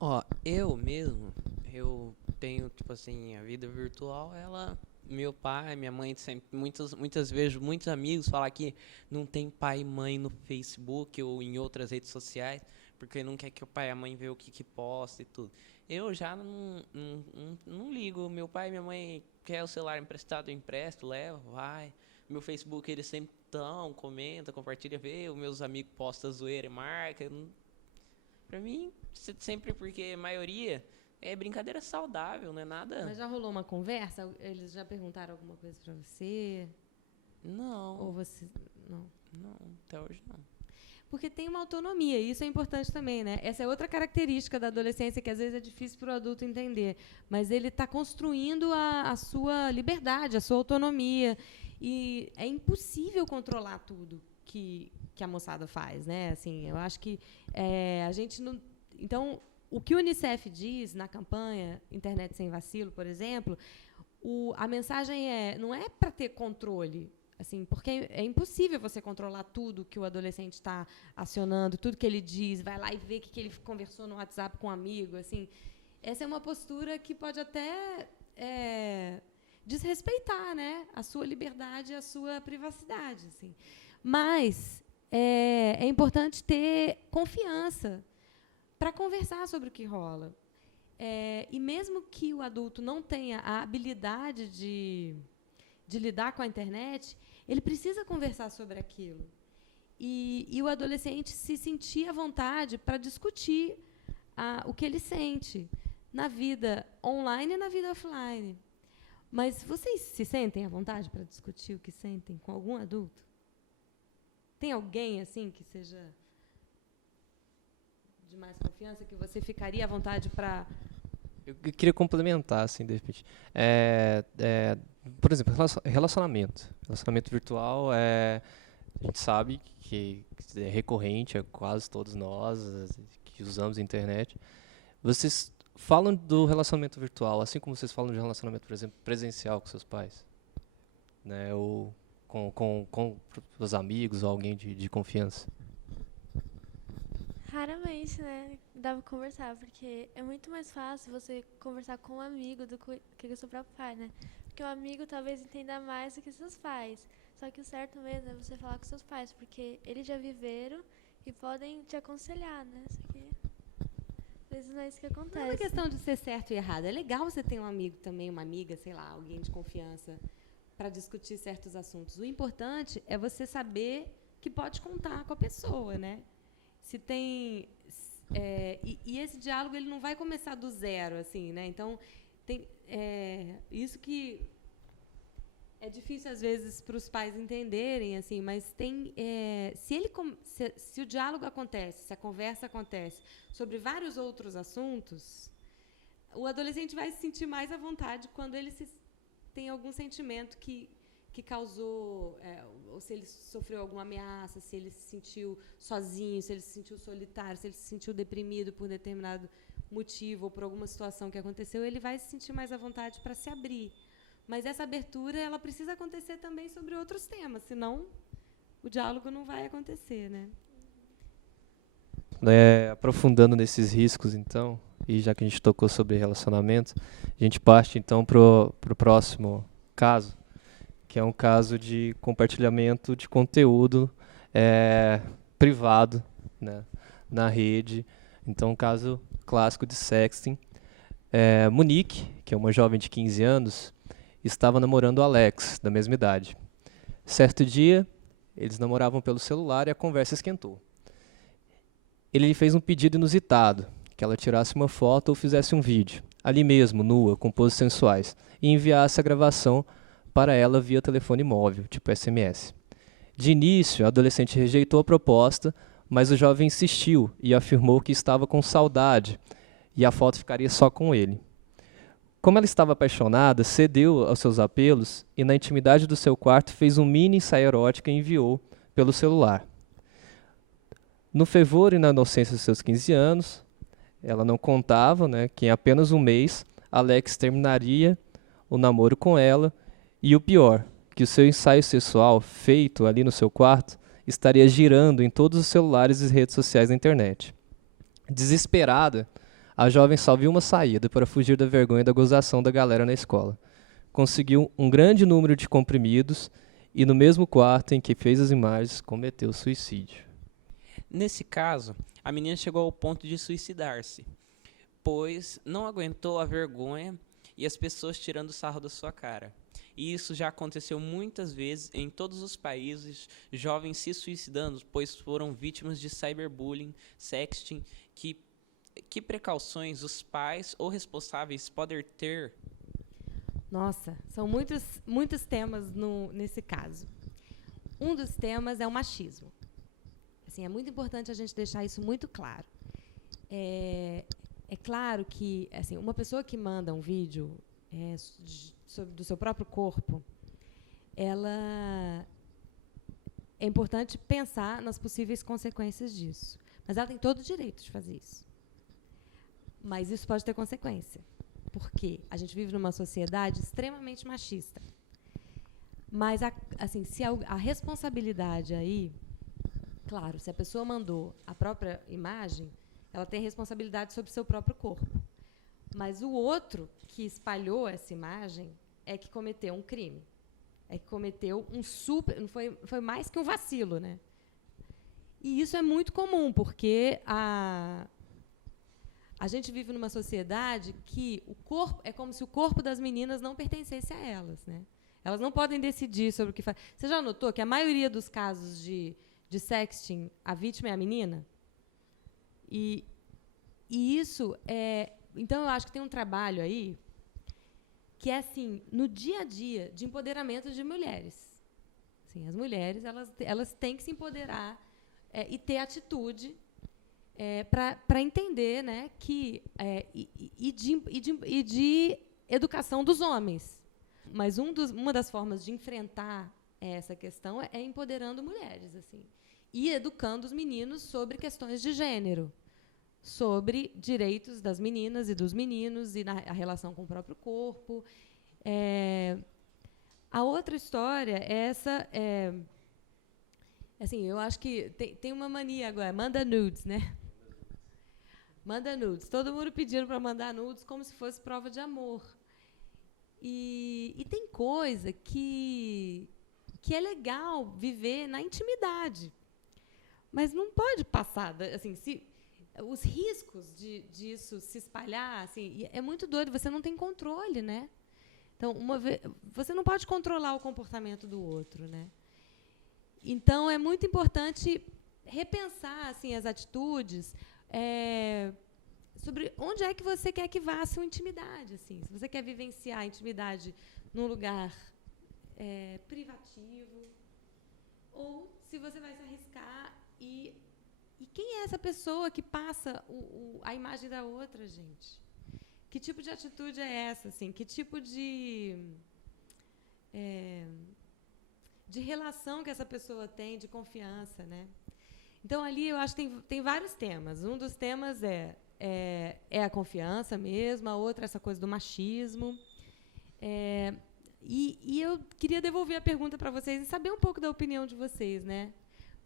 Ó, eu mesmo, eu tenho, tipo assim, a vida virtual, ela. Meu pai, minha mãe, sempre, muitas vezes, muitos amigos falam que não tem pai e mãe no Facebook ou em outras redes sociais, porque não quer que o pai e a mãe vejam o que posta e tudo. Eu já não ligo. Meu pai e minha mãe quer o celular emprestado, eu empresto, levo, vai. Meu Facebook, eles sempre estão, comenta, compartilha, vê. Os meus amigos postam zoeira e marca. Pra mim, sempre porque a maioria é brincadeira saudável, não é nada. Mas já rolou uma conversa? Eles já perguntaram alguma coisa pra você? Ou Não, você. Não. não, até hoje não. Porque tem uma autonomia, e isso é importante também, né? Essa é outra característica da adolescência que às vezes é difícil para o adulto entender. Mas ele está construindo a sua liberdade, a sua autonomia. E é impossível controlar tudo que a moçada faz, né? Assim, eu acho que a gente não. Então, o que o Unicef diz na campanha Internet Sem Vacilo, por exemplo, a mensagem não é para ter controle, assim, porque é impossível você controlar tudo que o adolescente está acionando, tudo que ele diz, vai lá e vê o que ele conversou no WhatsApp com um amigo, assim. Essa é uma postura que pode até desrespeitar, né, a sua liberdade, a sua privacidade, assim. Mas é importante ter confiança para conversar sobre o que rola. E mesmo que o adulto não tenha a habilidade de lidar com a internet, ele precisa conversar sobre aquilo. E o adolescente se sentir à vontade para discutir o que ele sente na vida online e na vida offline. Mas vocês se sentem à vontade para discutir o que sentem com algum adulto? Tem alguém assim que seja de mais confiança que você ficaria à vontade para. Eu queria complementar, assim, de repente. Por exemplo, relacionamento. Relacionamento virtual a gente sabe que é recorrente a quase todos nós que usamos a internet. Vocês falam do relacionamento virtual, assim como vocês falam de relacionamento, por exemplo, presencial com seus pais, né? Ou com os amigos ou alguém de confiança. Raramente, né? Dá pra conversar, porque é muito mais fácil você conversar com um amigo do que com o seu próprio pai, né? Porque o amigo talvez entenda mais do que seus pais. Só que o certo mesmo é você falar com seus pais, porque eles já viveram e podem te aconselhar, né? Só que às vezes não é isso que Não é uma acontece. questão de ser certo e errado. É legal você ter um amigo também, uma amiga, sei lá, alguém de confiança para discutir certos assuntos. O importante é você saber que pode contar com a pessoa, né? Se tem e esse diálogo ele não vai começar do zero, assim, né? Então tem isso que é difícil às vezes para os pais entenderem, assim, mas tem se o diálogo acontece, se a conversa acontece sobre vários outros assuntos, o adolescente vai se sentir mais à vontade quando ele tem algum sentimento que causou, ou se ele sofreu alguma ameaça, se ele se sentiu sozinho, se ele se sentiu solitário, se ele se sentiu deprimido por determinado motivo ou por alguma situação que aconteceu, ele vai se sentir mais à vontade para se abrir. Mas essa abertura ela precisa acontecer também sobre outros temas, senão o diálogo não vai acontecer, né? Aprofundando nesses riscos, então, e já que a gente tocou sobre relacionamento, a gente parte então pro próximo caso, que é um caso de compartilhamento de conteúdo privado, né, na rede. Então, um caso clássico de sexting. Monique, que é uma jovem de 15 anos, estava namorando o Alex, da mesma idade. Certo dia, eles namoravam pelo celular e a conversa esquentou. Ele lhe fez um pedido inusitado, que ela tirasse uma foto ou fizesse um vídeo, ali mesmo, nua, com poses sensuais, e enviasse a gravação para ela via telefone móvel, tipo SMS. De início, a adolescente rejeitou a proposta, mas o jovem insistiu e afirmou que estava com saudade e a foto ficaria só com ele. Como ela estava apaixonada, cedeu aos seus apelos e, na intimidade do seu quarto, fez um mini ensaio erótico e enviou pelo celular. No fervor e na inocência dos seus 15 anos, ela não contava, né, que em apenas um mês Alex terminaria o namoro com ela e o pior, que o seu ensaio sexual, feito ali no seu quarto, estaria girando em todos os celulares e redes sociais da internet. Desesperada, A jovem só viu uma saída para fugir da vergonha e da gozação da galera na escola. Conseguiu um grande número de comprimidos e, no mesmo quarto em que fez as imagens, cometeu suicídio. Nesse caso, a menina chegou ao ponto de suicidar-se, pois não aguentou a vergonha e as pessoas tirando sarro da sua cara. E isso já aconteceu muitas vezes em todos os países, jovens se suicidando, pois foram vítimas de cyberbullying, sexting. Que precauções os pais ou responsáveis podem ter? Nossa, são muitos temas nesse caso. Um dos temas é o machismo. Assim, é muito importante a gente deixar isso muito claro. É claro que assim, uma pessoa que manda um vídeo do seu próprio corpo, ela é importante pensar nas possíveis consequências disso. Mas ela tem todo o direito de fazer isso. Mas isso pode ter consequência. Porque a gente vive numa sociedade extremamente machista. Mas, assim, se a responsabilidade aí... Claro, se a pessoa mandou a própria imagem, ela tem responsabilidade sobre o seu próprio corpo. Mas o outro que espalhou essa imagem é que cometeu um crime. É que cometeu um super... Foi mais que um vacilo, né? E isso é muito comum, porque a gente vive numa sociedade que o corpo é como se o corpo das meninas não pertencesse a elas, né? Elas não podem decidir sobre o que faz. Você já notou que a maioria dos casos de sexting, a vítima é a menina? E isso é... Então, eu acho que tem um trabalho aí que é, assim, no dia a dia, de empoderamento de mulheres. Assim, as mulheres elas têm que se empoderar e ter atitude para entender, né, que de educação dos homens. Mas uma das formas de enfrentar essa questão é empoderando mulheres, assim, e educando os meninos sobre questões de gênero, sobre direitos das meninas e dos meninos e a relação com o próprio corpo. A outra história é essa. Assim, eu acho que tem uma mania agora, manda nudes, né? Manda nudes. Todo mundo pedindo para mandar nudes como se fosse prova de amor. E tem coisa que é legal viver na intimidade. Mas não pode passar, assim, os riscos disso se espalhar, assim, é muito doido, você não tem controle, né? Então, você não pode controlar o comportamento do outro, né? Então, é muito importante repensar, assim, as atitudes sobre onde é que você quer que vá a sua intimidade. Assim. Se você quer vivenciar a intimidade num lugar privativo, ou se você vai se arriscar e quem é essa pessoa que passa a imagem da outra, gente? Que tipo de atitude é essa? Assim? Que tipo de relação que essa pessoa tem, de confiança, né? Então, ali, eu acho que tem vários temas. Um dos temas é a confiança mesmo, a outra é essa coisa do machismo. E eu queria devolver a pergunta para vocês e saber um pouco da opinião de vocês, né?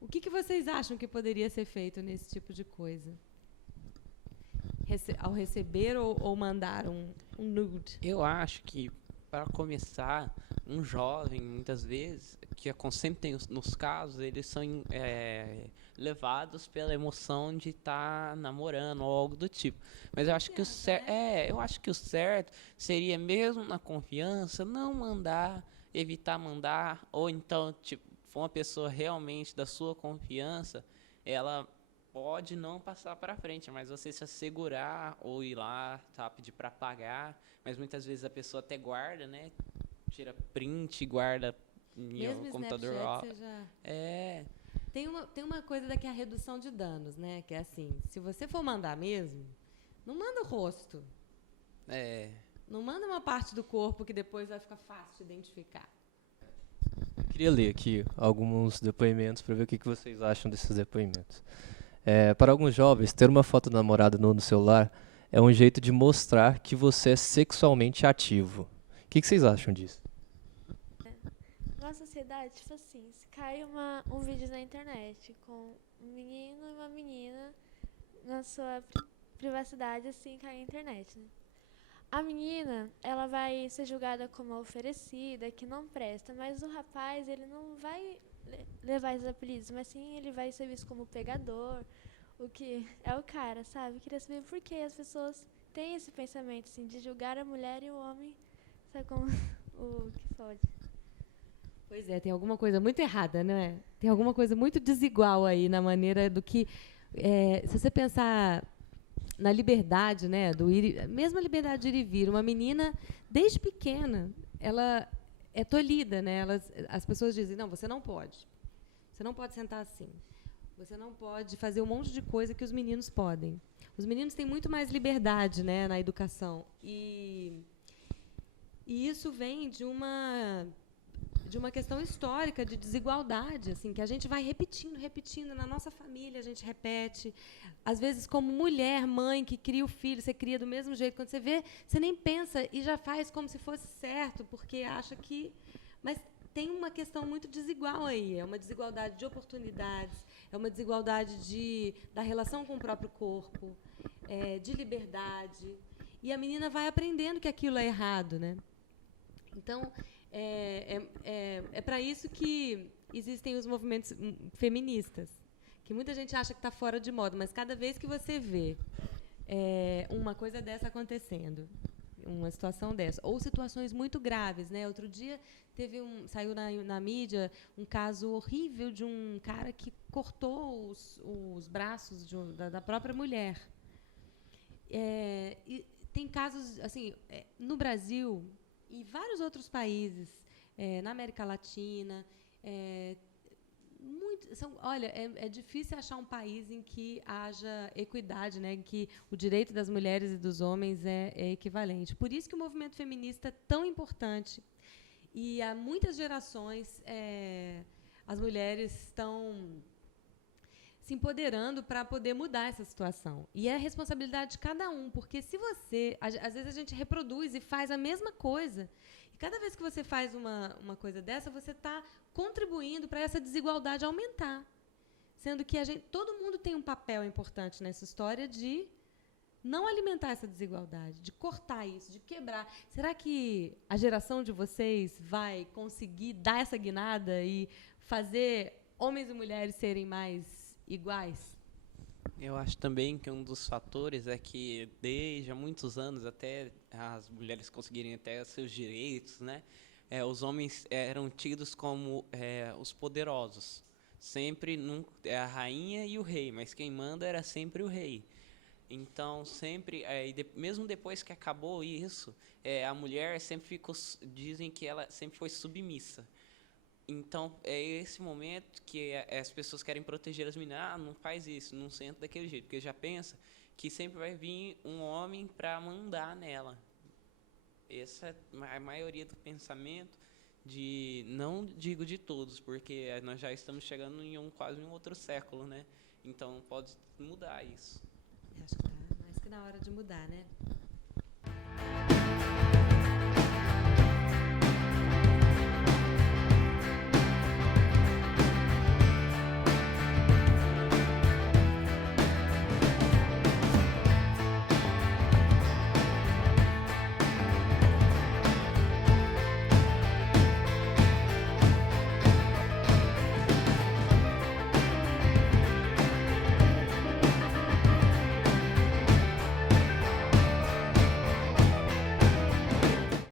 O que vocês acham que poderia ser feito nesse tipo de coisa? Ao receber ou mandar um nude? Eu acho que, para começar, um jovem, muitas vezes, que sempre tem nos casos, eles são levados pela emoção de estar namorando ou algo do tipo. Mas eu acho que eu acho que o certo seria, mesmo na confiança, não mandar, evitar mandar, ou então, tipo, for uma pessoa realmente da sua confiança, ela pode não passar para frente, mas você se assegurar ou ir lá, tá, pedir para pagar, mas muitas vezes a pessoa até guarda, né? Tira print, guarda mesmo no computador. Tem uma coisa daqui, a redução de danos, né? Que é assim, se você for mandar mesmo, não manda o rosto. Não manda uma parte do corpo que depois vai ficar fácil de identificar. Eu queria ler aqui alguns depoimentos para ver o que vocês acham desses depoimentos. Para alguns jovens, ter uma foto da namorada no celular é um jeito de mostrar que você é sexualmente ativo. O que vocês acham disso? Na sociedade, tipo assim, se cai um vídeo na internet com um menino e uma menina na sua privacidade assim cair na internet, né? A menina, ela vai ser julgada como a oferecida, que não presta, mas o rapaz, ele não vai levar esses apelidos, mas sim ele vai ser visto como pegador, o que é o cara, sabe? Queria saber por que as pessoas têm esse pensamento, assim, de julgar a mulher e o homem, sabe como o que pode. Pois é, tem alguma coisa muito errada, né? Tem alguma coisa muito desigual aí na maneira do que... se você pensar na liberdade, né, mesmo a liberdade de ir e vir, uma menina, desde pequena, ela é tolhida, né? As pessoas dizem, não, você não pode sentar assim, você não pode fazer um monte de coisa que os meninos podem. Os meninos têm muito mais liberdade, né, na educação, e isso vem de uma questão histórica de desigualdade, assim, que a gente vai repetindo na nossa família, a gente repete. Às vezes, como mulher, mãe que cria o filho, você cria do mesmo jeito. Quando você vê, você nem pensa e já faz como se fosse certo, porque acha que... Mas tem uma questão muito desigual aí. É uma desigualdade de oportunidades, é uma desigualdade da relação com o próprio corpo, de liberdade. E a menina vai aprendendo que aquilo é errado, né? Então, é para isso que existem os movimentos feministas, que muita gente acha que está fora de moda, mas cada vez que você vê uma coisa dessa acontecendo, uma situação dessa, ou situações muito graves, né? Outro dia saiu na mídia um caso horrível de um cara que cortou os braços da própria mulher. E tem casos assim no Brasil e vários outros países, na América Latina. Olha, é difícil achar um país em que haja equidade, né, em que o direito das mulheres e dos homens é equivalente. Por isso que o movimento feminista é tão importante. E há muitas gerações as mulheres estão se empoderando para poder mudar essa situação. E é a responsabilidade de cada um, porque se você... Às vezes a gente reproduz e faz a mesma coisa. E cada vez que você faz uma coisa dessa, você está contribuindo para essa desigualdade aumentar. Sendo que todo mundo tem um papel importante nessa história de não alimentar essa desigualdade, de cortar isso, de quebrar. Será que a geração de vocês vai conseguir dar essa guinada e fazer homens e mulheres serem mais iguais? Eu acho também que um dos fatores é que desde há muitos anos até as mulheres conseguirem até seus direitos, né? Os homens eram tidos como os poderosos. Sempre a rainha e o rei, mas quem manda era sempre o rei. Então, sempre, mesmo depois que acabou isso, a mulher sempre ficou, dizem que ela sempre foi submissa. Então, é esse momento que as pessoas querem proteger as meninas. Não faz isso, não senta daquele jeito, porque já pensa que sempre vai vir um homem para mandar nela. Essa é a maioria do pensamento, não digo de todos, porque nós já estamos chegando em quase um outro século, né? Então, pode mudar isso. Acho que está mais que na hora de mudar, né?